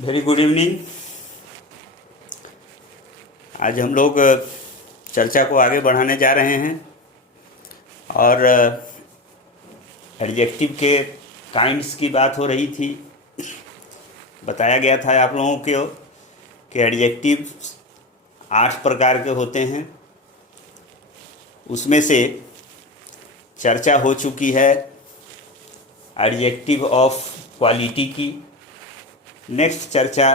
Very good evening. आज हम लोग चर्चा को आगे बढ़ाने जा रहे हैं और एडजेक्टिव के काइंड्स की बात हो रही थी। बताया गया था आप लोगों को कि एडजेक्टिव 8 प्रकार के होते हैं। उसमें से चर्चा हो चुकी है एडजेक्टिव ऑफ क्वालिटी की। नेक्स्ट चर्चा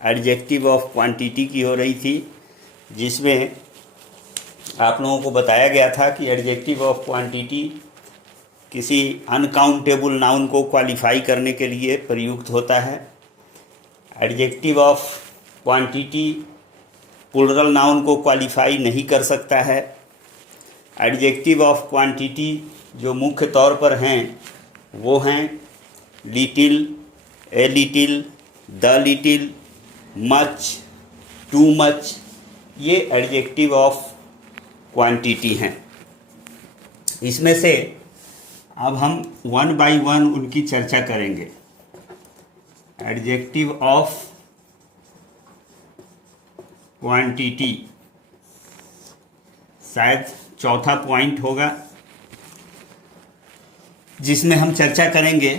एडजेक्टिव ऑफ क्वांटिटी की हो रही थी, जिसमें आप लोगों को बताया गया था कि एडजेक्टिव ऑफ क्वांटिटी किसी अनकाउंटेबल नाउन को क्वालिफाई करने के लिए प्रयुक्त होता है। Adjective of quantity plural noun को क्वालिफाई नहीं कर सकता है। एडजेक्टिव ऑफ क्वांटिटी जो मुख्य तौर पर हैं वो हैं little, a little, the little, much, too much. ये एडजेक्टिव ऑफ क्वांटिटी हैं। इसमें से अब हम वन बाय वन उनकी चर्चा करेंगे। एडजेक्टिव ऑफ क्वांटिटी शायद चौथा पॉइंट होगा, जिसमें हम चर्चा करेंगे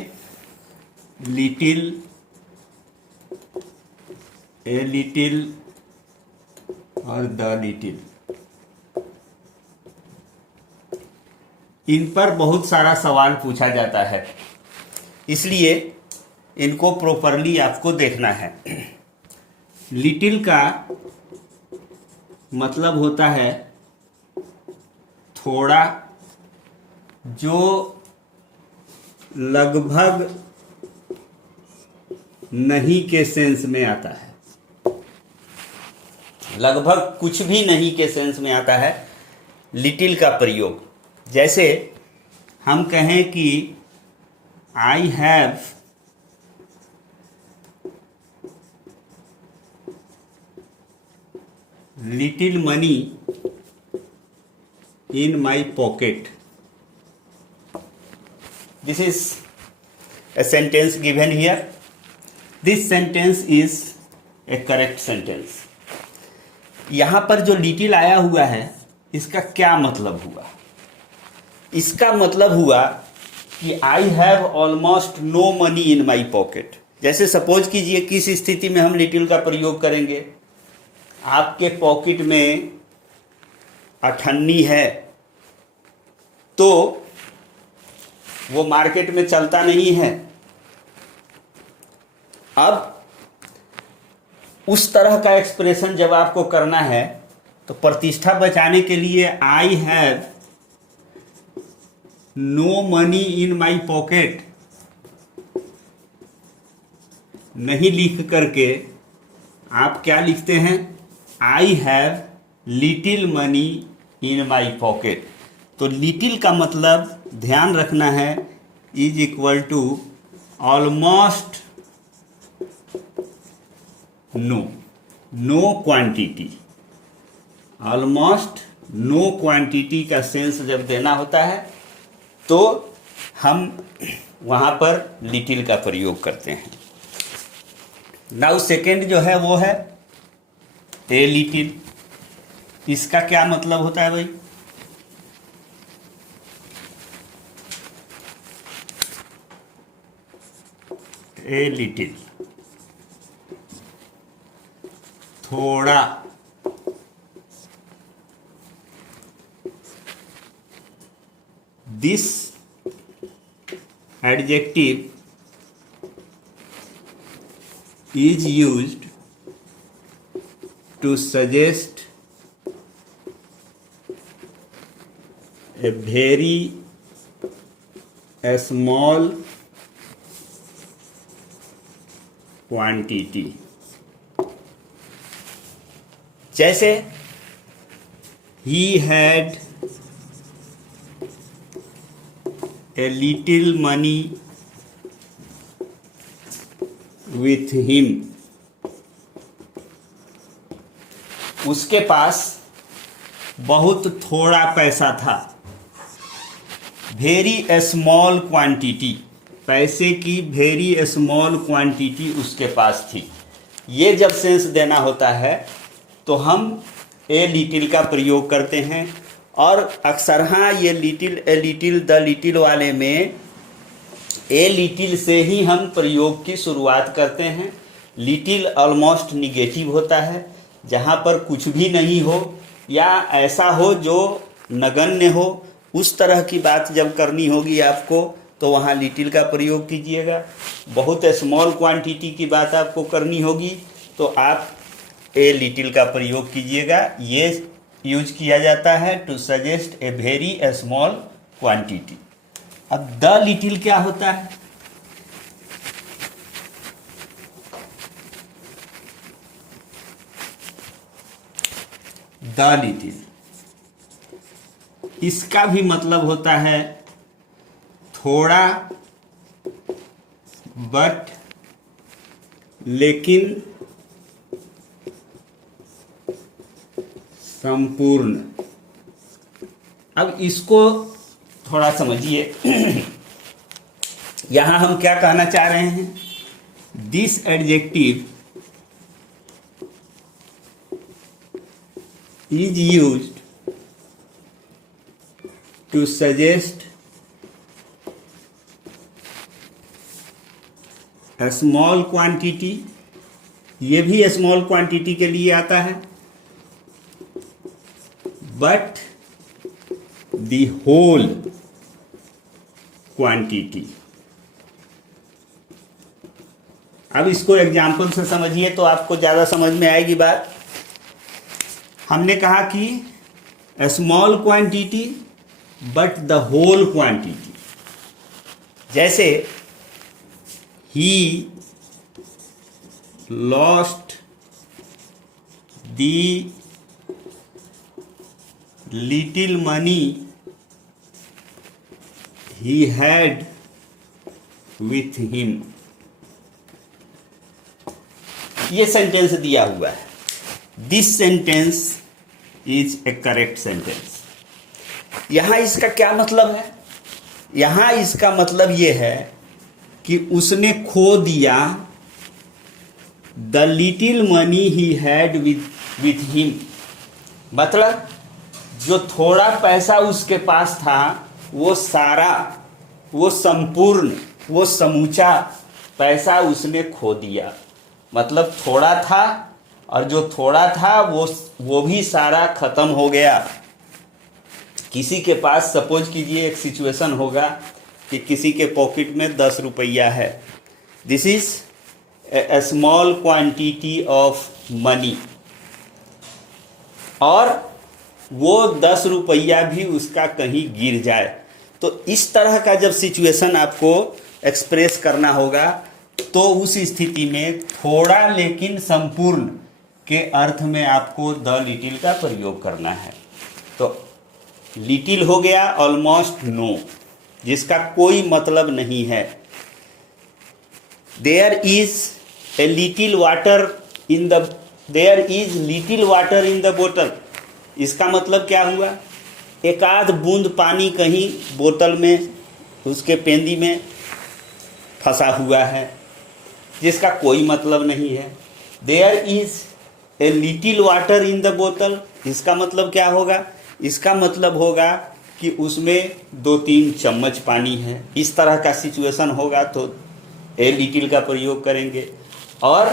लिटिल, ए लिटिल और द लिटिल। इन पर बहुत सारा सवाल पूछा जाता है, इसलिए इनको प्रॉपरली आपको देखना है। लिटिल का मतलब होता है थोड़ा, जो लगभग नहीं के सेंस में आता है। लगभग कुछ भी नहीं के सेंस में आता है लिटिल का प्रयोग। जैसे हम कहें कि आई have little money in my pocket. This is a sentence given here. This sentence is a correct sentence. यहाँ पर जो लिटिल आया हुआ है, इसका क्या मतलब हुआ? इसका मतलब हुआ कि I have almost no money in my pocket. जैसे सपोज कीजिए किस स्थिति में हम लिटिल का प्रयोग करेंगे। आपके पॉकेट में 98 है, तो वो मार्केट में चलता नहीं है। अब उस तरह का एक्सप्रेशन जब आपको करना है तो प्रतिष्ठा बचाने के लिए I have no money in my pocket नहीं लिख करके आप क्या लिखते हैं? I have little money in my pocket. तो लिटिल का मतलब ध्यान रखना है is equal to almost no, no quantity. Almost no quantity का सेंस जब देना होता है तो हम वहाँ पर लिटिल का प्रयोग करते हैं। नाउ सेकेंड जो है वो है ए लिटिल। इसका क्या मतलब होता है भाई? ए लिटिल थोड़ा, this adjective is used to suggest a very small quantity. जैसे he had a little money with him. उसके पास बहुत थोड़ा पैसा था। वेरी स्मॉल क्वांटिटी, पैसे की वेरी स्मॉल क्वांटिटी उसके पास थी। ये जब सेंस देना होता है तो हम ए लिटिल का प्रयोग करते हैं। और अक्सर हाँ ये little, a little, the little वाले में ए लिटिल से ही हम प्रयोग की शुरुआत करते हैं। लिटिल ऑलमोस्ट निगेटिव होता है, जहाँ पर कुछ भी नहीं हो या ऐसा हो जो नगण्य हो, उस तरह की बात जब करनी होगी आपको तो वहाँ लिटिल का प्रयोग कीजिएगा। बहुत स्मॉल क्वांटिटी की बात आपको करनी होगी तो आप ए लिटिल का प्रयोग कीजिएगा। ये यूज किया जाता है to suggest a very small quantity. अब द लिटिल क्या होता है? द लिटिल, इसका भी मतलब होता है थोड़ा, बट, लेकिन, संपूर्ण। अब इसको थोड़ा समझिए। यहां हम क्या कहना चाह रहे हैं? This adjective is used to suggest a small quantity, ये भी स्मॉल क्वांटिटी के लिए आता है, बट द होल क्वांटिटी। अब इसको एग्जाम्पल से समझिए तो आपको ज़्यादा समझ में आएगी बात। हमने कहा कि small quantity but the whole quantity. जैसे ही lost the little money he had with him. ये सेंटेंस दिया हुआ है। This sentence is a correct sentence. यहां इसका क्या मतलब है? यहां इसका मतलब यह है कि उसने खो दिया the little money he had with him. मतलब जो थोड़ा पैसा उसके पास था वो सारा, वो संपूर्ण, वो समूचा पैसा उसने खो दिया। मतलब थोड़ा था और जो थोड़ा था वो भी सारा खत्म हो गया। किसी के पास सपोज कीजिए एक सिचुएशन होगा कि किसी के पॉकेट में 10 रुपया है। This is a small quantity of money, और वो 10 रुपया भी उसका कहीं गिर जाए तो इस तरह का जब सिचुएशन आपको एक्सप्रेस करना होगा तो उस स्थिति में थोड़ा लेकिन संपूर्ण के अर्थ में आपको द लिटिल का प्रयोग करना है। तो लिटिल हो गया ऑलमोस्ट नो, जिसका कोई मतलब नहीं है। There is little water in the बोतल। इसका मतलब क्या हुआ? एक आध बूंद पानी कहीं बोतल में, उसके पेंदी में फंसा हुआ है, जिसका कोई मतलब नहीं है। There is a little water in the बोतल, इसका मतलब क्या होगा? इसका मतलब होगा कि उसमें 2-3 चम्मच पानी है। इस तरह का सिचुएशन होगा तो ए लिटिल का प्रयोग करेंगे। और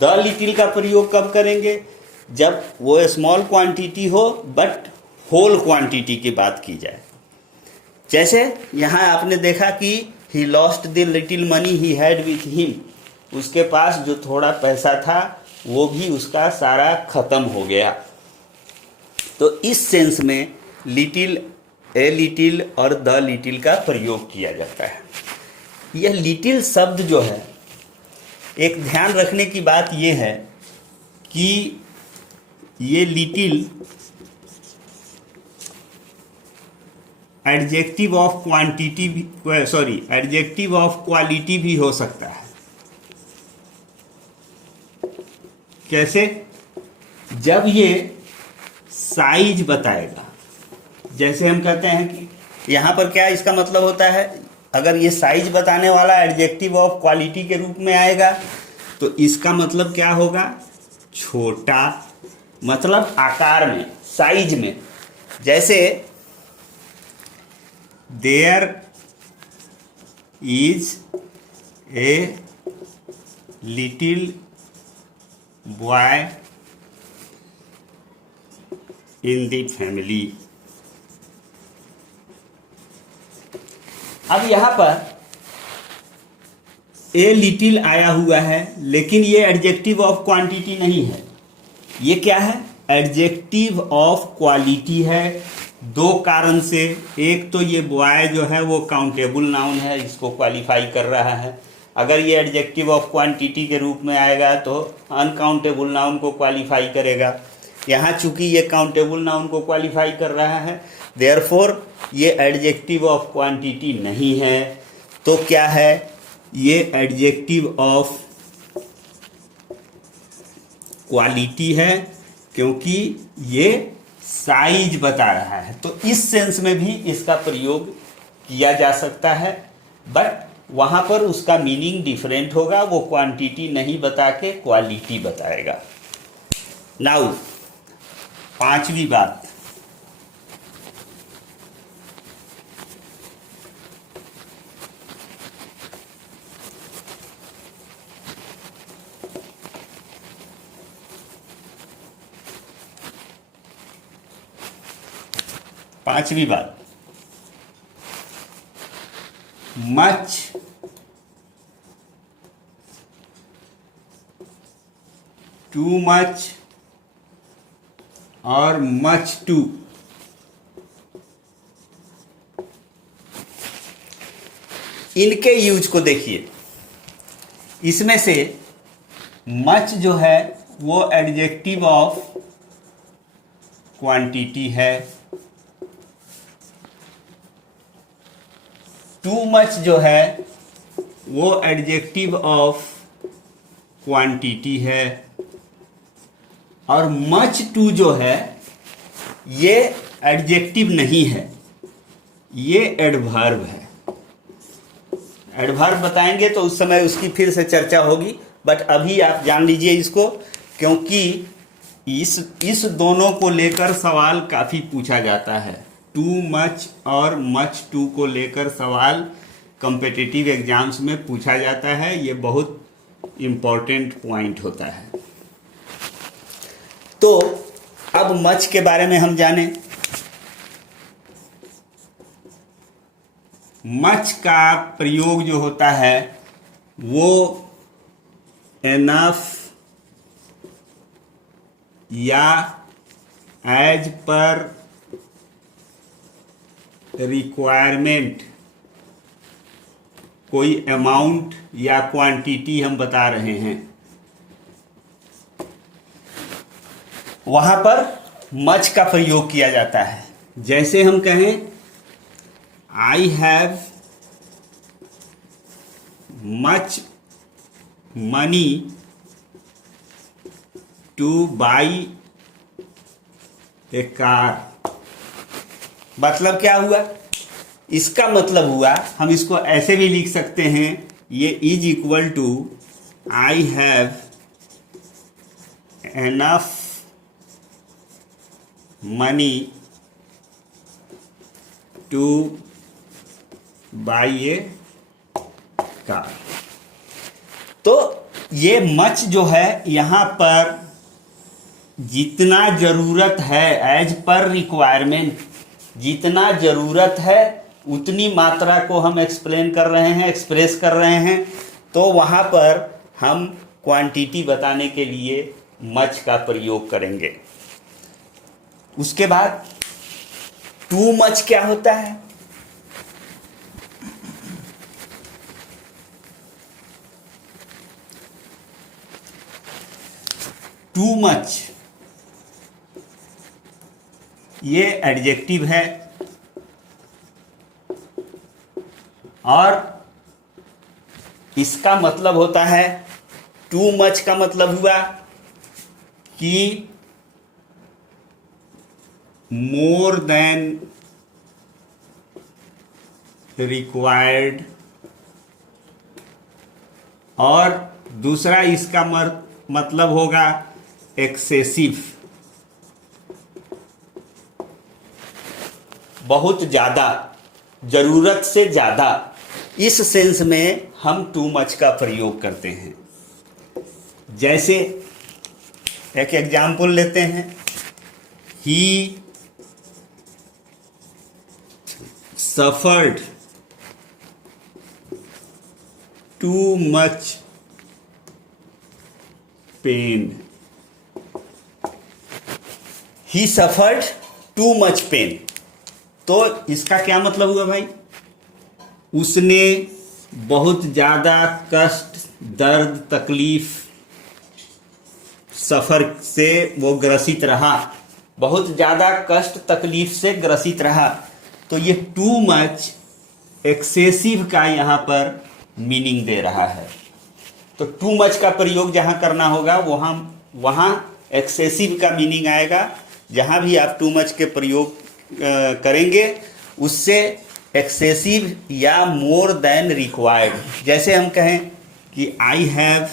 द लिटिल का प्रयोग कब करेंगे? जब वो स्मॉल क्वांटिटी हो बट होल क्वांटिटी की बात की जाए। जैसे यहाँ आपने देखा कि ही lost the little money he had with him, उसके पास जो थोड़ा पैसा था वो भी उसका सारा खत्म हो गया। तो इस सेंस में लिटिल, ए लिटिल और द लिटिल का प्रयोग किया जाता है। यह लिटिल शब्द जो है, एक ध्यान रखने की बात यह है कि ये लिटिल एडजेक्टिव ऑफ क्वांटिटी भी, सॉरी, एडजेक्टिव ऑफ क्वालिटी भी हो सकता है। कैसे? जब ये साइज बताएगा। जैसे हम कहते हैं कि यहाँ पर क्या इसका मतलब होता है? अगर ये साइज बताने वाला एडजेक्टिव ऑफ क्वालिटी के रूप में आएगा तो इसका मतलब क्या होगा, छोटा, मतलब आकार में, साइज में। जैसे there is a little boy in the family. अब यहां पर ए लिटिल आया हुआ है, लेकिन ये एडजेक्टिव ऑफ क्वांटिटी नहीं है, ये क्या है, एडजेक्टिव ऑफ क्वालिटी है। दो कारण से, एक तो ये बॉय जो है वो काउंटेबल नाउन है, इसको क्वालिफाई कर रहा है। अगर ये एडजेक्टिव ऑफ क्वांटिटी के रूप में आएगा तो अनकाउंटेबल नाउन को क्वालिफाई करेगा। यहाँ चूंकि ये काउंटेबल नाउन को क्वालिफाई कर रहा है, देयरफॉर ये एडजेक्टिव ऑफ क्वांटिटी नहीं है। तो क्या है, ये एडजेक्टिव ऑफ क्वालिटी है, क्योंकि ये साइज बता रहा है। तो इस सेंस में भी इसका प्रयोग किया जा सकता है, बट वहां पर उसका मीनिंग डिफरेंट होगा, वो क्वांटिटी नहीं बता के क्वालिटी बताएगा। नाउ पांचवी बात, पांचवी बात, मच, टू मच और मच टू, इनके यूज को देखिए। इसमें से मच जो है वो एडजेक्टिव ऑफ क्वांटिटी है, टू मच जो है वो एडजेक्टिव ऑफ क्वांटिटी है, और मच टू जो है ये एडजेक्टिव नहीं है, ये एडवर्ब है। एडवर्ब बताएंगे तो उस समय उसकी फिर से चर्चा होगी, बट अभी आप जान लीजिए इसको, क्योंकि इस दोनों को लेकर सवाल काफ़ी पूछा जाता है। टू मच और मच टू को लेकर सवाल कॉम्पिटिटिव एग्जाम्स में पूछा जाता है, ये बहुत इम्पोर्टेंट पॉइंट होता है। तो अब मच के बारे में हम जाने। मच का प्रयोग जो होता है वो एनफ या एज पर रिक्वायरमेंट, कोई अमाउंट या क्वांटिटी हम बता रहे हैं, वहां पर मच का प्रयोग किया जाता है। जैसे हम कहें आई have much money to buy a car, मतलब क्या हुआ, इसका मतलब हुआ, हम इसको ऐसे भी लिख सकते हैं, ये is equal to I have enough money to buy a car. तो ये मच जो है यहाँ पर जितना ज़रूरत है, एज पर रिक्वायरमेंट, जितना ज़रूरत है उतनी मात्रा को हम एक्सप्लेन कर रहे हैं, एक्सप्रेस कर रहे हैं। तो वहाँ पर हम क्वांटिटी बताने के लिए मच का प्रयोग करेंगे। उसके बाद टू मच क्या होता है, टू मच ये एडजेक्टिव है, और इसका मतलब होता है, टू मच का मतलब हुआ कि मोर देन रिक्वायर्ड, और दूसरा इसका मतलब होगा एक्सेसिव, बहुत ज़्यादा, ज़रूरत से ज़्यादा। इस सेंस में हम टू मच का प्रयोग करते हैं। जैसे एक एग्जाम्पल लेते हैं, ही सफर्ड टू मच पेन। ही सफर्ड टू मच पेन, तो इसका क्या मतलब हुआ भाई? उसने बहुत ज़्यादा कष्ट, दर्द, तकलीफ, सफ़र से वो ग्रसित रहा, बहुत ज़्यादा कष्ट तकलीफ से ग्रसित रहा। तो ये टू मच एक्सेसिव का यहाँ पर मीनिंग दे रहा है। तो टू मच का प्रयोग जहाँ करना होगा वहाँ एक्सेसिव का मीनिंग आएगा। जहाँ भी आप टू मच के प्रयोग करेंगे उससे एक्सेसिव या मोर देन रिक्वायर्ड। जैसे हम कहें कि I have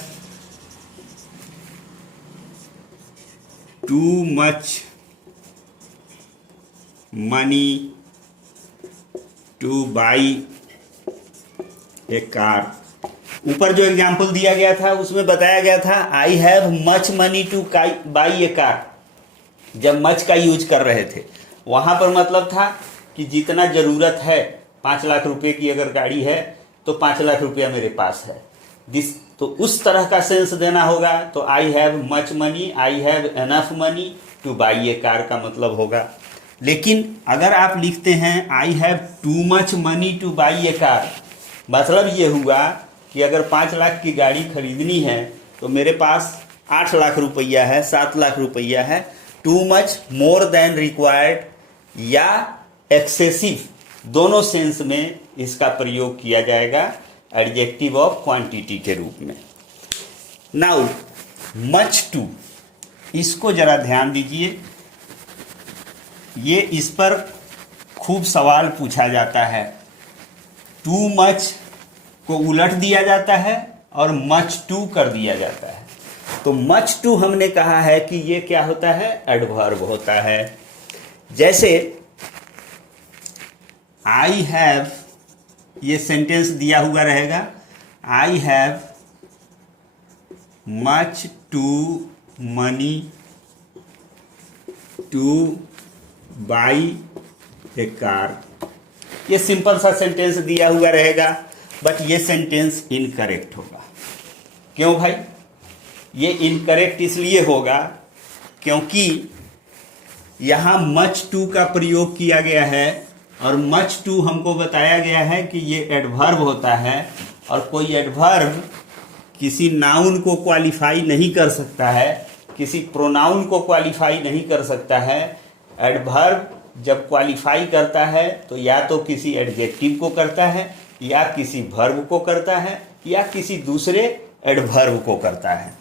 too much money to buy a car. ऊपर जो एग्जाम्पल दिया गया था उसमें बताया गया था आई have much money to buy a car. जब मच का यूज कर रहे थे वहाँ पर मतलब था कि जितना ज़रूरत है, 5 लाख रुपए की अगर गाड़ी है तो 5 लाख रुपया मेरे पास है। तो उस तरह का सेंस देना होगा। तो आई have much money, I have enough money to buy a car का मतलब होगा। लेकिन अगर आप लिखते हैं I have too much money to buy a car, मतलब ये हुआ कि अगर 5 लाख की गाड़ी खरीदनी है तो मेरे पास 8 लाख रुपया है, 7 लाख रुपया है। Too much, more than required या एक्सेसिव, दोनों सेंस में इसका प्रयोग किया जाएगा एडजेक्टिव ऑफ क्वांटिटी के रूप में। नाउ मच टू, इसको जरा ध्यान दीजिए, ये इस पर खूब सवाल पूछा जाता है। टू मच को उलट दिया जाता है और मच टू कर दिया जाता है। तो मच टू हमने कहा है कि ये क्या होता है? एडवर्ब होता है। जैसे आई हैव, ये सेंटेंस दिया हुआ रहेगा, I have much too money to buy a car. ये सिंपल सा सेंटेंस दिया हुआ रहेगा, बट ये सेंटेंस इनकरेक्ट होगा। क्यों भाई? ये इनकरेक्ट इसलिए होगा क्योंकि यहाँ मच टू का प्रयोग किया गया है और मच टू हमको बताया गया है कि ये एडवर्ब होता है और कोई एडवर्ब किसी नाउन को क्वालिफाई नहीं कर सकता है, किसी प्रोनाउन को क्वालिफाई नहीं कर सकता है। एडवर्ब जब क्वालिफाई करता है तो या तो किसी एडजेक्टिव को करता है, या किसी वर्ब को करता है, या किसी दूसरे एडवर्ब को करता है।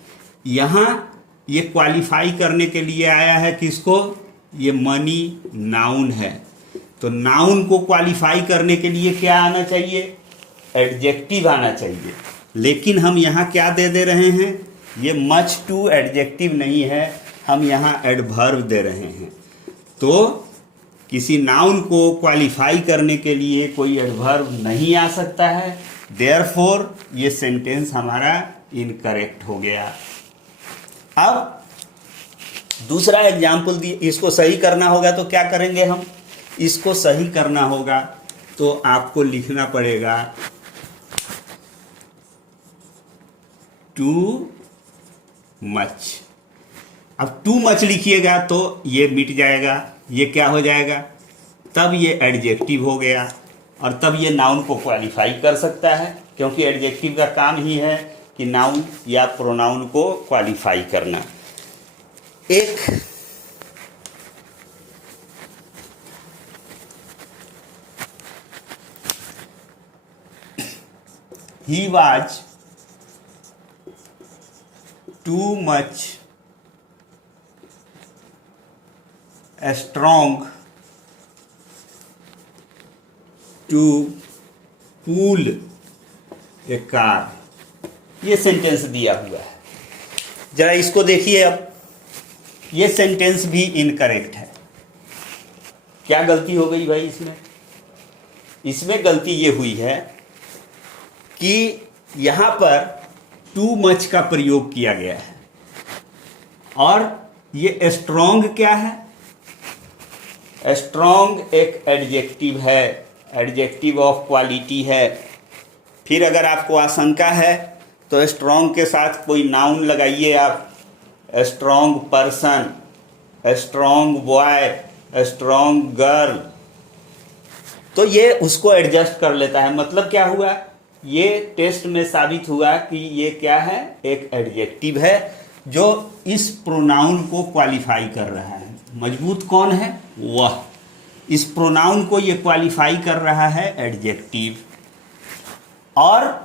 यहाँ ये क्वालिफाई करने के लिए आया है किसको? ये मनी नाउन है। तो नाउन को क्वालिफाई करने के लिए क्या आना चाहिए? एडजेक्टिव आना चाहिए। लेकिन हम यहाँ क्या दे रहे हैं? ये मच टू एडजेक्टिव नहीं है, हम यहाँ एडवर्ब दे रहे हैं। तो किसी नाउन को क्वालिफाई करने के लिए कोई एडवर्ब नहीं आ सकता है, देयरफॉर ये सेंटेंस हमारा इनकरेक्ट हो गया। अब दूसरा एग्जाम्पल दिए, इसको सही करना होगा तो क्या करेंगे हम? इसको सही करना होगा तो आपको लिखना पड़ेगा टू मच। अब टू मच लिखिएगा तो ये मिट जाएगा, ये क्या हो जाएगा? तब ये एडजेक्टिव हो गया और तब ये नाउन को क्वालिफाई कर सकता है, क्योंकि एडजेक्टिव का काम ही है कि नाउन या प्रोनाउन को क्वालिफाई करना। एक ही was too much strong to pull a car, ये सेंटेंस दिया हुआ है। जरा इसको देखिए, अब ये सेंटेंस भी इनकरेक्ट है। क्या गलती हो गई भाई इसमें गलती ये हुई है कि यहां पर टू मच का प्रयोग किया गया है, और ये स्ट्रॉन्ग क्या है? स्ट्रॉन्ग एक एडजेक्टिव है, एडजेक्टिव ऑफ क्वालिटी है। फिर अगर आपको आशंका है तो स्ट्रॉन्ग के साथ कोई नाउन लगाइए आप, strong person, strong boy, strong girl, तो ये उसको एडजस्ट कर लेता है। मतलब क्या हुआ, ये टेस्ट में साबित हुआ कि ये क्या है, एक एडजेक्टिव है जो इस प्रोनाउन को क्वालिफाई कर रहा है। मजबूत कौन है? वह। इस प्रोनाउन को ये क्वालिफाई कर रहा है एडजेक्टिव, और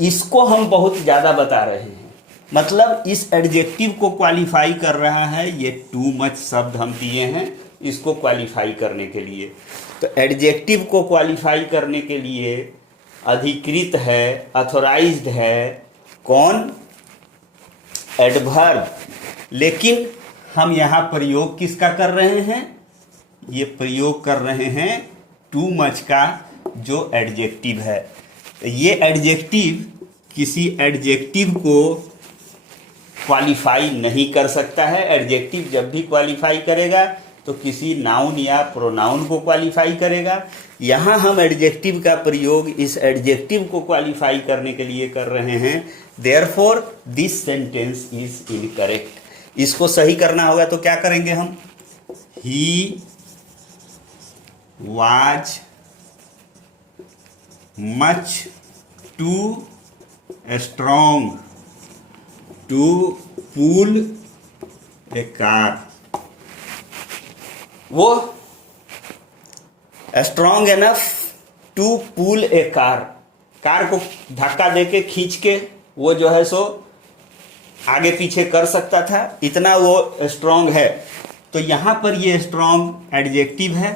इसको हम बहुत ज़्यादा बता रहे हैं। मतलब इस एडजेक्टिव को क्वालिफाई कर रहा है, ये टू मच शब्द हम दिए हैं इसको क्वालिफाई करने के लिए। तो एडजेक्टिव को क्वालिफाई करने के लिए अधिकृत है, ऑथोराइज्ड है कौन? एडवर्ब। लेकिन हम यहाँ प्रयोग किसका कर रहे हैं? ये प्रयोग कर रहे हैं टू मच का, जो एडजेक्टिव है। तो ये एडजेक्टिव किसी एडजेक्टिव को क्वालिफाई नहीं कर सकता है। एडजेक्टिव जब भी क्वालिफाई करेगा तो किसी नाउन या प्रोनाउन को क्वालिफाई करेगा। यहाँ हम एडजेक्टिव का प्रयोग इस एडजेक्टिव को क्वालिफाई करने के लिए कर रहे हैं। Therefore this sentence is incorrect. इसको सही करना होगा तो क्या करेंगे हम? He was much too strong to pull a car. वो strong enough to pull a car, car को धक्का देके खींच के वो जो है सो आगे पीछे कर सकता था, इतना वो स्ट्रॉन्ग है। तो यहाँ पर ये स्ट्रॉन्ग एडजेक्टिव है,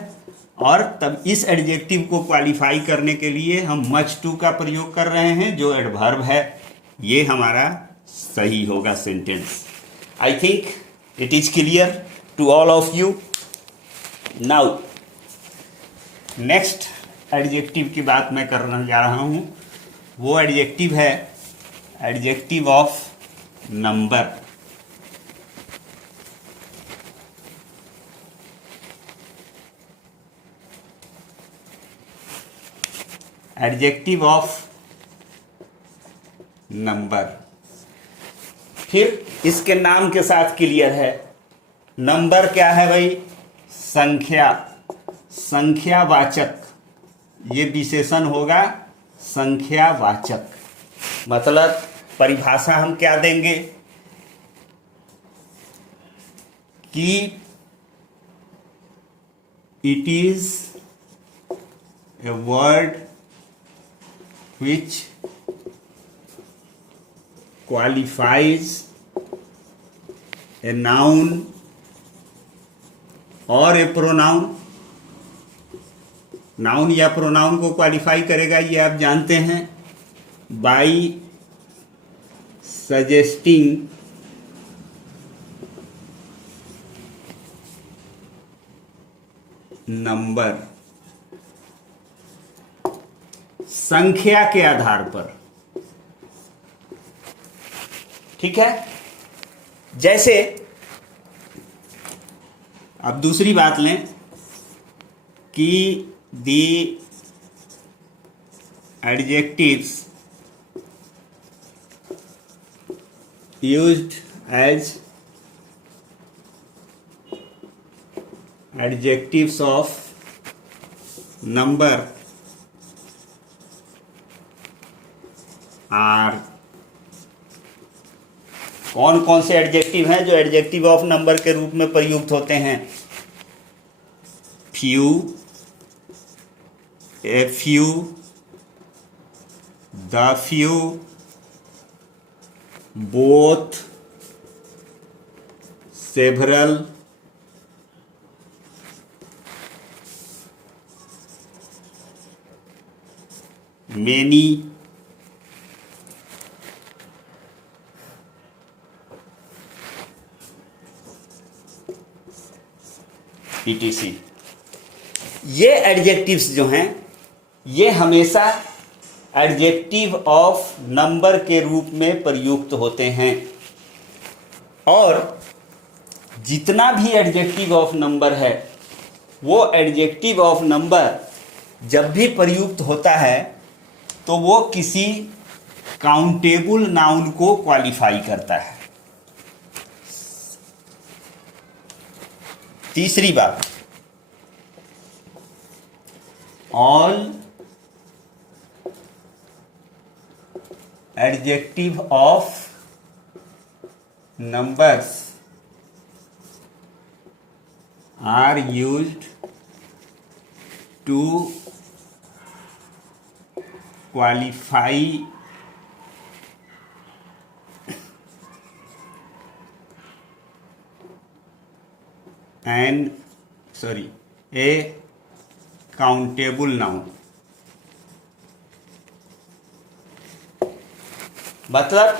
और तब इस एडजेक्टिव को क्वालिफाई करने के लिए हम मच टू का प्रयोग कर रहे हैं जो एडवर्ब है। ये हमारा सही होगा sentence. I think it is clear to all of you. Now next adjective की बात मैं करने जा रहा हूँ। वो एडजेक्टिव है adjective of number. Adjective of number, फिर इसके नाम के साथ क्लियर है। नंबर क्या है भाई? संख्या, संख्यावाचक। ये विशेषण होगा संख्यावाचक। मतलब परिभाषा हम क्या देंगे कि it is a word which qualifies a noun और ए प्रोनाउन। नाउन या प्रोनाउन को क्वालिफाई करेगा, ये आप जानते हैं, बाई सजेस्टिंग नंबर, संख्या के आधार पर। ठीक है। जैसे अब दूसरी बात लें कि the adjectives used as adjectives of number are. कौन कौन से एडजेक्टिव हैं जो एडजेक्टिव ऑफ नंबर के रूप में प्रयुक्त होते हैं? Few, a few, the few, both, several, many, etc। ये एडजेक्टिव्स जो हैं ये हमेशा एडजेक्टिव ऑफ नंबर के रूप में प्रयुक्त होते हैं, और जितना भी एडजेक्टिव ऑफ नंबर है वो एडजेक्टिव ऑफ नंबर जब भी प्रयुक्त होता है तो वो किसी काउंटेबल नाउन को क्वालिफाई करता है। तीसरी बात, all adjective of numbers are used to qualify a countable noun। मतलब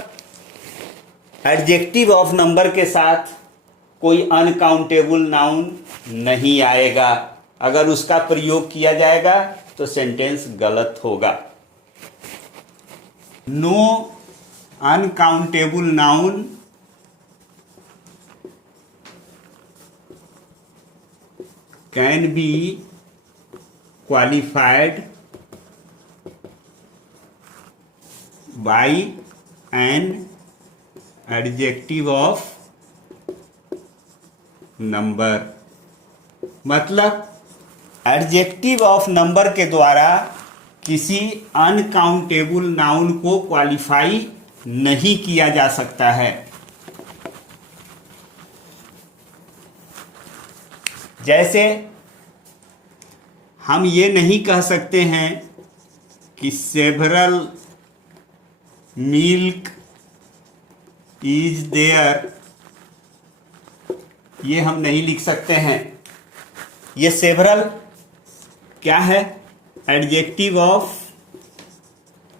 एडजेक्टिव ऑफ नंबर के साथ कोई अनकाउंटेबल नाउन नहीं आएगा। अगर उसका प्रयोग किया जाएगा तो सेंटेंस गलत होगा। No uncountable noun can be qualified by an adjective of number. मतलब एडजेक्टिव ऑफ नंबर के द्वारा किसी अनकाउंटेबल नाउन को क्वालिफाई नहीं किया जा सकता है। जैसे हम ये नहीं कह सकते हैं कि सेवरल मिल्क इज देयर, ये हम नहीं लिख सकते हैं। ये सेवरल क्या है? एडजेक्टिव ऑफ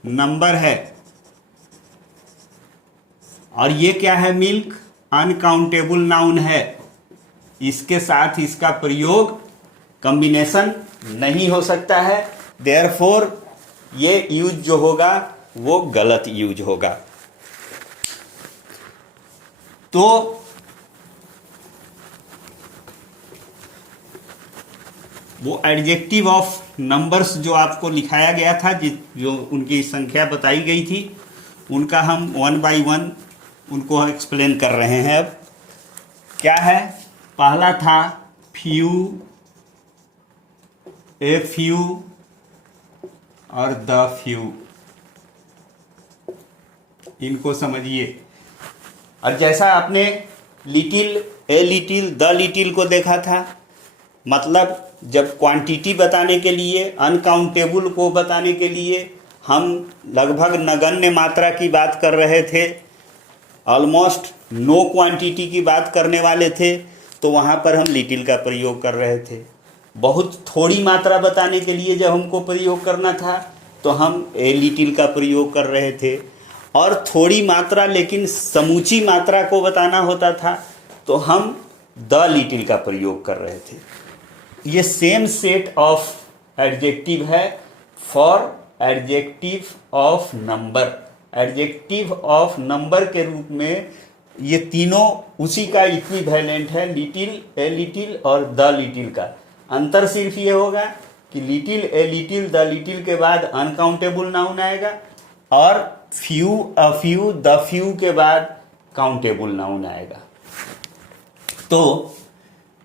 नंबर है। और ये क्या है? मिल्क अनकाउंटेबल नाउन है। इसके साथ इसका प्रयोग कॉम्बिनेशन नहीं हो सकता है, देयरफॉर ये यूज जो होगा वो गलत यूज होगा। तो वो एडजेक्टिव ऑफ नंबर्स जो आपको लिखाया गया था, जो उनकी संख्या बताई गई थी, उनका हम वन बाय वन उनको एक्सप्लेन कर रहे हैं। अब क्या है? पहला था फ्यू, ए फ्यू और द फ्यू। इनको समझिए। और जैसा आपने little, a little, the little को देखा था, मतलब जब क्वांटिटी बताने के लिए, अनकाउंटेबल को बताने के लिए हम लगभग नगण्य मात्रा की बात कर रहे थे, ऑलमोस्ट नो क्वांटिटी की बात करने वाले थे, तो वहाँ पर हम लिटिल का प्रयोग कर रहे थे। बहुत थोड़ी मात्रा बताने के लिए जब हमको प्रयोग करना था तो हम ए लिटिल का प्रयोग कर रहे थे। और थोड़ी मात्रा लेकिन समूची मात्रा को बताना होता था तो हम द लिटिल का प्रयोग कर रहे थे। ये सेम सेट ऑफ एडजेक्टिव है for adjective of number. Adjective of number के रूप में ये तीनों उसी का इक्विवेलेंट है, लिटिल, ए लिटिल और द लिटिल का। अंतर सिर्फ ये होगा कि little, a little, the little के बाद अनकाउंटेबल नाउन आएगा और few, a few, the few के बाद काउंटेबल नाउन आएगा। तो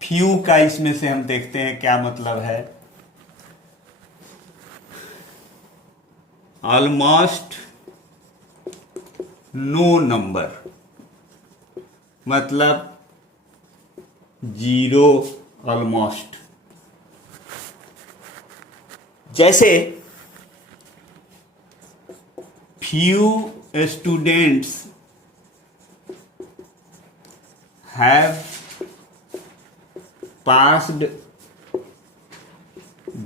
फ्यू का इसमें से हम देखते हैं क्या मतलब है। ऑलमोस्ट नो नंबर, मतलब जीरो, ऑलमोस्ट। जैसे few students have passed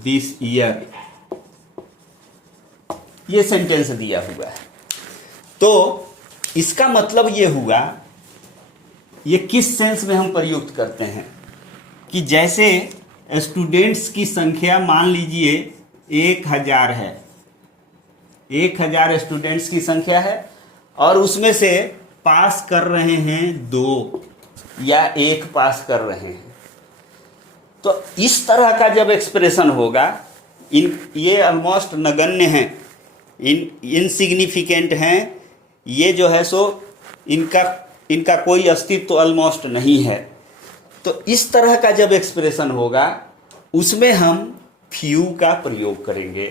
this year। ये सेंटेंस दिया हुआ है। तो इसका मतलब ये हुआ, ये किस सेंस में हम प्रयुक्त करते हैं कि जैसे स्टूडेंट्स की संख्या मान लीजिए 1000 है, 1000 स्टूडेंट्स की संख्या है और उसमें से पास कर रहे हैं 2 या 1 पास कर रहे हैं। तो इस तरह का जब एक्सप्रेशन होगा, ये ऑलमोस्ट नगण्य हैं, इनसिग्निफिकेंट हैं, ये जो है सो इनका कोई अस्तित्व तो ऑलमोस्ट नहीं है। तो इस तरह का जब एक्सप्रेशन होगा उसमें हम फ्यू का प्रयोग करेंगे।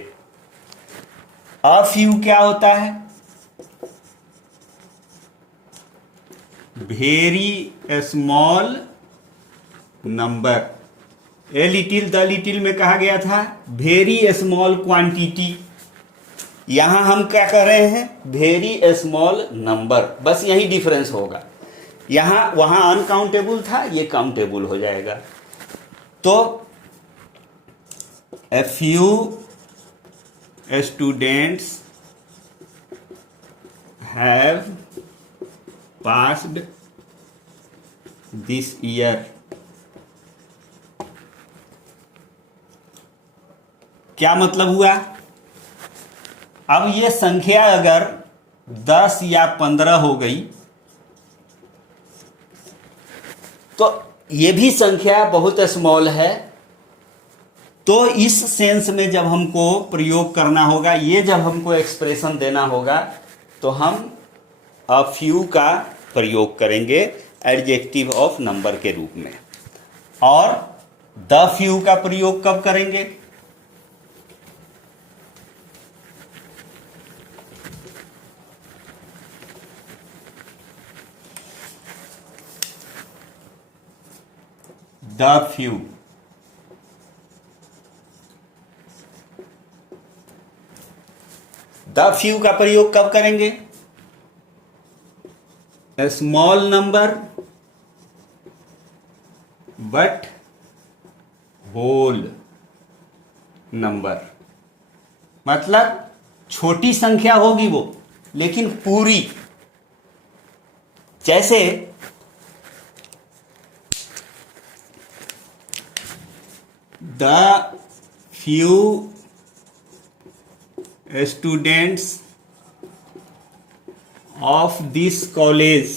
अ फ्यू क्या होता है? Very small number. A little the little में कहा गया था वेरी स्मॉल क्वांटिटी, यहां हम क्या कर रहे हैं? Very small number. बस यही डिफरेंस होगा, वहां अनकाउंटेबल था, ये काउंटेबल हो जाएगा। तो a few students have passed this year. क्या मतलब हुआ? अब ये संख्या अगर 10 या 15 हो गई तो ये भी संख्या बहुत स्मॉल है। तो इस सेंस में जब हमको प्रयोग करना होगा, ये जब हमको एक्सप्रेशन देना होगा, तो हम अ फ्यू का प्रयोग करेंगे एडजेक्टिव ऑफ नंबर के रूप में। और द फ्यू का प्रयोग कब करेंगे? The few. द फ्यू का प्रयोग कब करेंगे? A small number but whole number. मतलब छोटी संख्या होगी वो, लेकिन पूरी। जैसे the few students of this college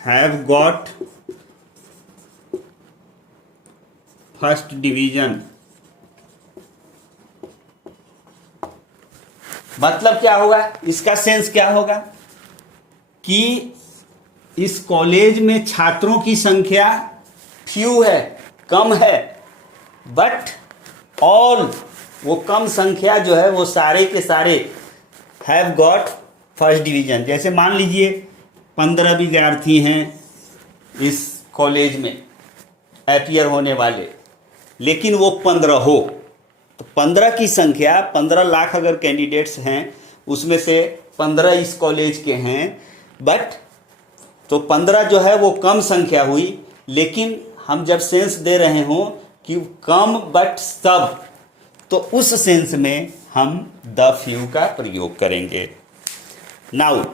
have got first division। मतलब क्या होगा? इसका सेंस क्या होगा कि इस कॉलेज में छात्रों की संख्या फ्यू है, कम है, बट ऑल, वो कम संख्या जो है वो सारे के सारे हैव गॉट फर्स्ट डिवीजन। जैसे मान लीजिए 15 विद्यार्थी हैं इस कॉलेज में अपीयर होने वाले, लेकिन वो 15 हो, तो 15 की संख्या, 15 लाख अगर कैंडिडेट्स हैं उसमें से 15 इस कॉलेज के हैं, बट तो 15 जो है वो कम संख्या हुई। लेकिन हम जब सेंस दे रहे हो कि कम बट सब, तो उस सेंस में हम द फ्यू का प्रयोग करेंगे। Now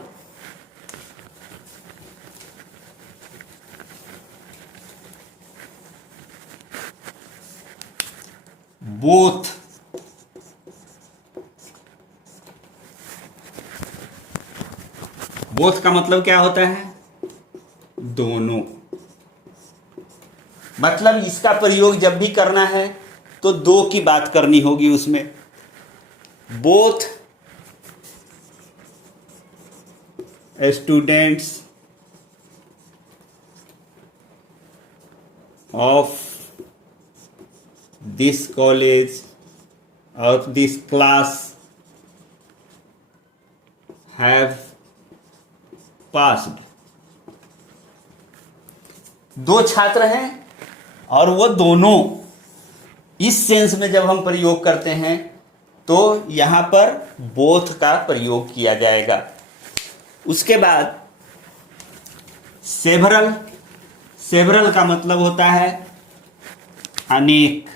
both. बोथ का मतलब क्या होता है? दोनों। मतलब इसका प्रयोग जब भी करना है तो दो की बात करनी होगी उसमें। Both students of this college, of this class have passed. दो छात्र हैं और वो दोनों, इस सेंस में जब हम प्रयोग करते हैं तो यहां पर बोथ का प्रयोग किया जाएगा। उसके बाद सेवरल। सेवरल का मतलब होता है अनेक,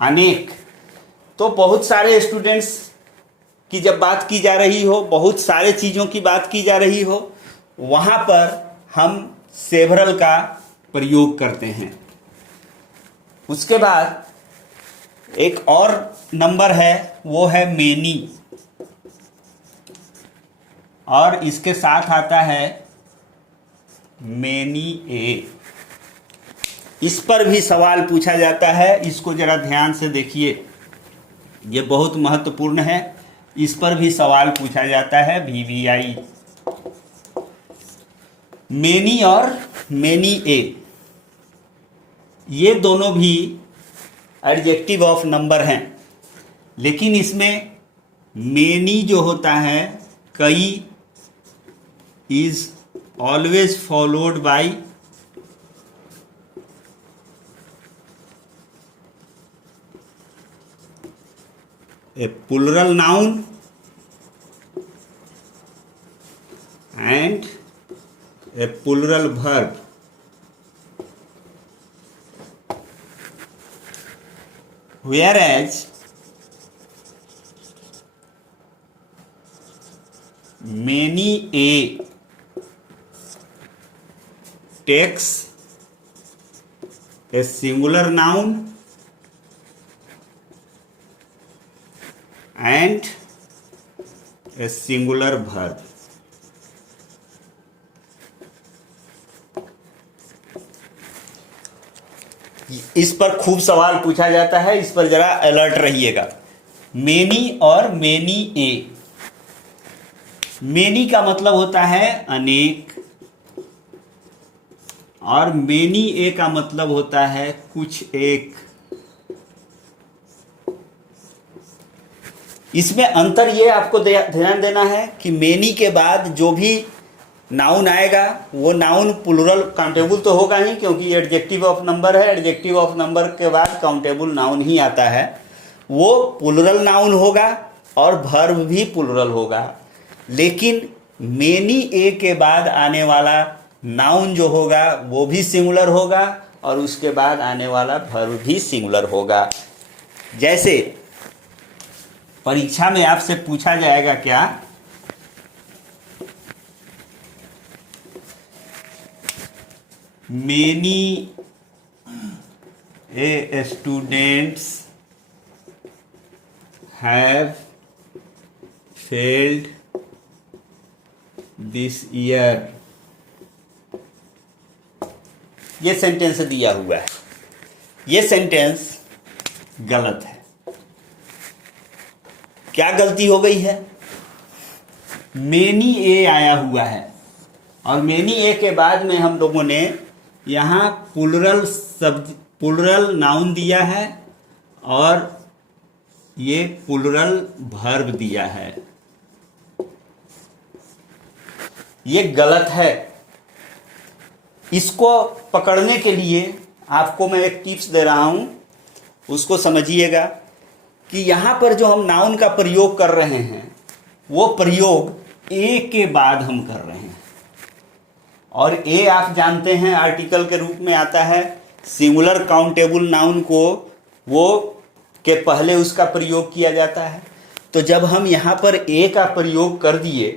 अनेक। तो बहुत सारे स्टूडेंट्स की जब बात की जा रही हो, बहुत सारे चीज़ों की बात की जा रही हो, वहाँ पर हम सेवरल का प्रयोग करते हैं। उसके बाद एक और नंबर है, वो है मेनी, और इसके साथ आता है मेनी ए। इस पर भी सवाल पूछा जाता है, इसको जरा ध्यान से देखिए, ये बहुत महत्वपूर्ण है। इस पर भी सवाल पूछा जाता है, वीवीआई। मेनी और मेनी ए, ये दोनों भी एडजेक्टिव ऑफ नंबर हैं, लेकिन इसमें मेनी जो होता है, कई, is always followed by a plural noun and a plural verb. Whereas many a takes a singular noun and a singular verb. इस पर खूब सवाल पूछा जाता है, इस पर जरा अलर्ट रहिएगा। मेनी और मेनी ए, मेनी का मतलब होता है अनेक, और मेनी ए का मतलब होता है कुछ एक। इसमें अंतर ये आपको ध्यान देना है कि मेनी के बाद जो भी नाउन आएगा वो नाउन प्लूरल काउंटेबल तो होगा ही, क्योंकि एडजेक्टिव ऑफ नंबर है। एडजेक्टिव ऑफ नंबर के बाद काउंटेबल नाउन ही आता है, वो प्लूरल नाउन होगा और वर्ब भी प्लूरल होगा। लेकिन मेनी ए के बाद आने वाला नाउन जो होगा वो भी सिंगुलर होगा, और उसके बाद आने वाला वर्ब भी सिंगुलर होगा। जैसे परीक्षा में आपसे पूछा जाएगा क्या, many A students have failed this year. ये सेंटेंस दिया हुआ है, ये सेंटेंस गलत है। क्या गलती हो गई है? मेनी ए आया हुआ है, और मेनी ए के बाद में हम लोगों ने यहाँ प्लूरल नाउन दिया है और ये प्लूरल वर्ब दिया है। ये गलत है। इसको पकड़ने के लिए आपको मैं एक टिप्स दे रहा हूं, उसको समझिएगा कि यहाँ पर जो हम नाउन का प्रयोग कर रहे हैं वो प्रयोग ए के बाद हम कर रहे हैं, और ए आप जानते हैं आर्टिकल के रूप में आता है। सिंगुलर काउंटेबल नाउन को वो के पहले उसका प्रयोग किया जाता है। तो जब हम यहाँ पर ए का प्रयोग कर दिए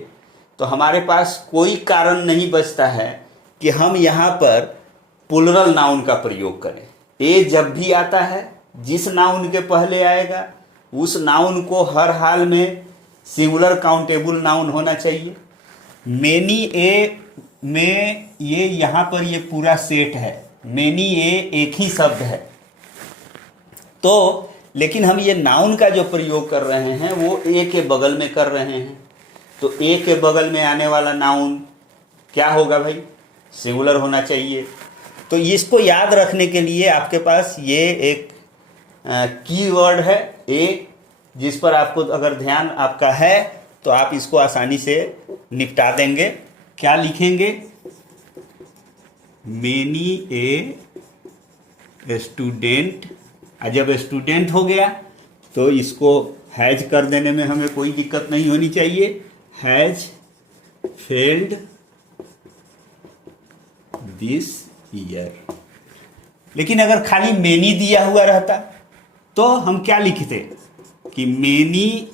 तो हमारे पास कोई कारण नहीं बचता है कि हम यहाँ पर प्लूरल नाउन का प्रयोग करें। ए जब भी आता है, जिस नाउन के पहले आएगा उस नाउन को हर हाल में सिंगुलर काउंटेबल नाउन होना चाहिए। मेनी ए में ये यहाँ पर ये पूरा सेट है, मेनी ए एक ही शब्द है। तो लेकिन हम ये नाउन का जो प्रयोग कर रहे हैं वो ए के बगल में कर रहे हैं, तो ए के बगल में आने वाला नाउन क्या होगा भाई? सिंगुलर होना चाहिए। तो इसको याद रखने के लिए आपके पास ये एक कीवर्ड है ए, जिस पर आपको अगर ध्यान आपका है तो आप इसको आसानी से निपटा देंगे। क्या लिखेंगे? Many a student. जब स्टूडेंट हो गया तो इसको हैज कर देने में हमें कोई दिक्कत नहीं होनी चाहिए। Has failed this year. लेकिन अगर खाली मेनी दिया हुआ रहता तो हम क्या लिखते कि मेनी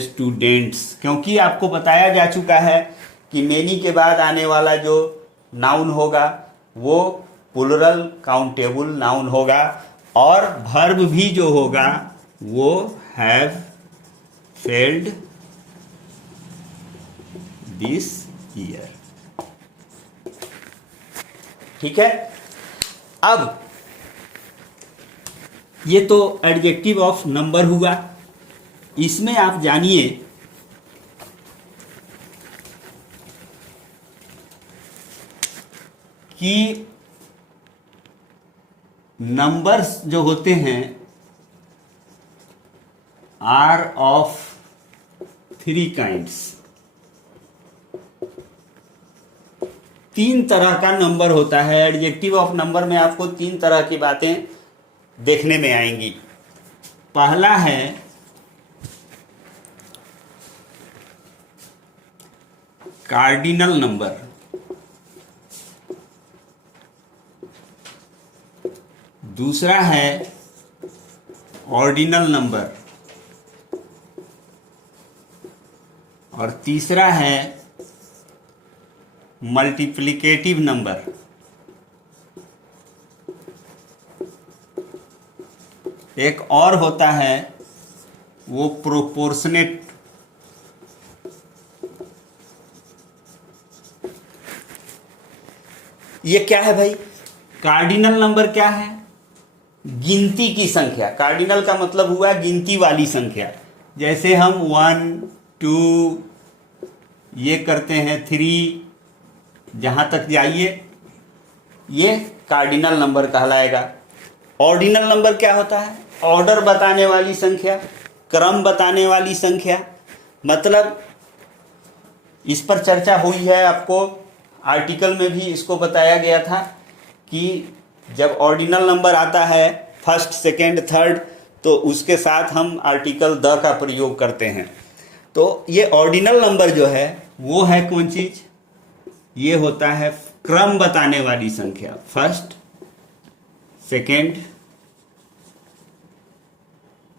स्टूडेंट्स, क्योंकि आपको बताया जा चुका है कि मेनी के बाद आने वाला जो नाउन होगा वो प्लूरल काउंटेबल नाउन होगा, और वर्ब भी जो होगा वो हैव फेल्ड दिस ईयर। ठीक है। अब ये तो एडजेक्टिव ऑफ नंबर हुआ। इसमें आप जानिए कि नंबर्स जो होते हैं आर ऑफ 3 काइंड्स। 3 तरह का नंबर होता है। एडजेक्टिव ऑफ नंबर में आपको 3 तरह की बातें देखने में आएंगी। पहला है कार्डिनल नंबर, दूसरा है ऑर्डिनल नंबर, और तीसरा है मल्टीप्लिकेटिव नंबर। एक और होता है वो प्रोपोर्शनेट। ये क्या है भाई? कार्डिनल नंबर क्या है? गिनती की संख्या। कार्डिनल का मतलब हुआ गिनती वाली संख्या। जैसे हम 1 2 ये करते हैं, 3 जहां तक जाइए, ये कार्डिनल नंबर कहलाएगा। ऑर्डिनल नंबर क्या होता है? ऑर्डर बताने वाली संख्या, क्रम बताने वाली संख्या। मतलब इस पर चर्चा हुई है, आपको आर्टिकल में भी इसको बताया गया था कि जब ऑर्डिनल नंबर आता है फर्स्ट सेकेंड थर्ड, तो उसके साथ हम आर्टिकल द का प्रयोग करते हैं। तो ये ऑर्डिनल नंबर जो है वो है कौन चीज? ये होता है क्रम बताने वाली संख्या। फर्स्ट, सेकेंड,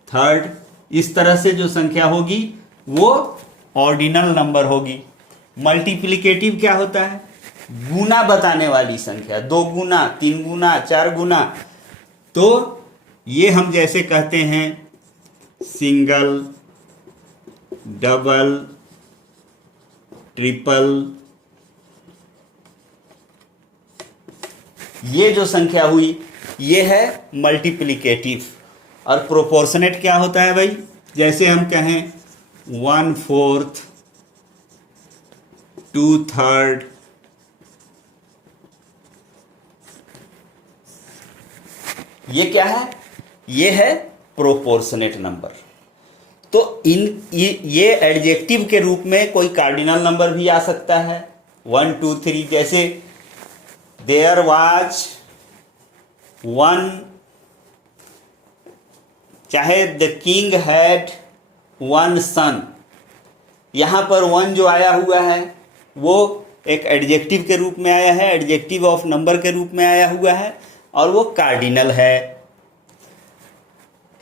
थर्ड, इस तरह से जो संख्या होगी वो ऑर्डिनल नंबर होगी। मल्टीप्लिकेटिव क्या होता है? गुना बताने वाली संख्या। 2 गुना, 3 गुना, 4 गुना। तो ये हम जैसे कहते हैं सिंगल, डबल, ट्रिपल, ये जो संख्या हुई ये है मल्टीप्लिकेटिव। और प्रोपोर्शनेट क्या होता है भाई? जैसे हम कहें 1/4, 2/3, ये क्या है? ये है प्रोपोर्शनेट नंबर। तो ये एडजेक्टिव के रूप में कोई कार्डिनल नंबर भी आ सकता है। 1 2 3, जैसे देयर वाज 1, चाहे द किंग हैड 1 सन। यहां पर 1 जो आया हुआ है वो एक एडजेक्टिव के रूप में आया है, एडजेक्टिव ऑफ नंबर के रूप में आया हुआ है, और वो कार्डिनल है।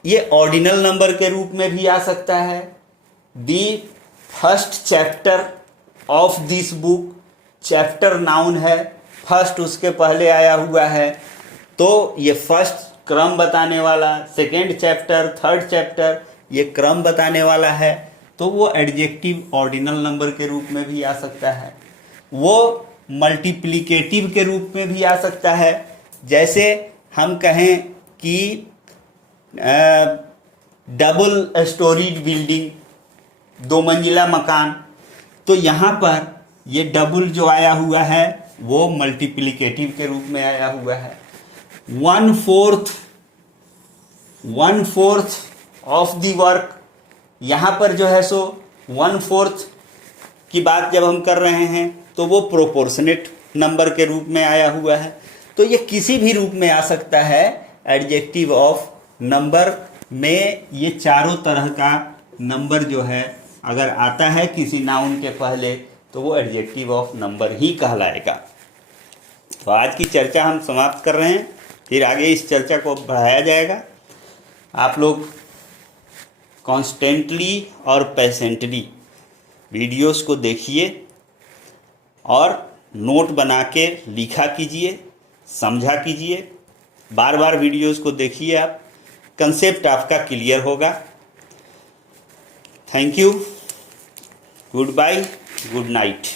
ये ऑर्डिनल नंबर के रूप में भी आ सकता है। The first chapter of this book, chapter noun है, फर्स्ट उसके पहले आया हुआ है, तो ये फर्स्ट क्रम बताने वाला, सेकेंड चैप्टर, थर्ड चैप्टर ये क्रम बताने वाला है, तो वो एडजेक्टिव ऑर्डिनल नंबर के रूप में भी आ सकता है। वो मल्टीप्लिकेटिव के रूप में भी आ सकता है। जैसे हम कहें कि डबल स्टोरीड बिल्डिंग, 2 मंजिला मकान, तो यहाँ पर ये डबल जो आया हुआ है वो मल्टीप्लिकेटिव के रूप में आया हुआ है। 1/4 ऑफ द वर्क, यहाँ पर जो है सो 1/4 की बात जब हम कर रहे हैं तो वो प्रोपोर्शनेट नंबर के रूप में आया हुआ है। तो ये किसी भी रूप में आ सकता है। एडजेक्टिव ऑफ नंबर में ये चारों तरह का नंबर जो है अगर आता है किसी नाउन के पहले तो वो एडजेक्टिव ऑफ नंबर ही कहलाएगा। तो आज की चर्चा हम समाप्त कर रहे हैं, फिर आगे इस चर्चा को बढ़ाया जाएगा। आप लोग कॉन्स्टेंटली और पेशेंटली वीडियोस को देखिए और नोट बना के लिखा कीजिए, समझा कीजिए। बार बार वीडियोस को देखिए, आप कंसेप्ट आपका क्लियर होगा। Thank you, good bye, good night.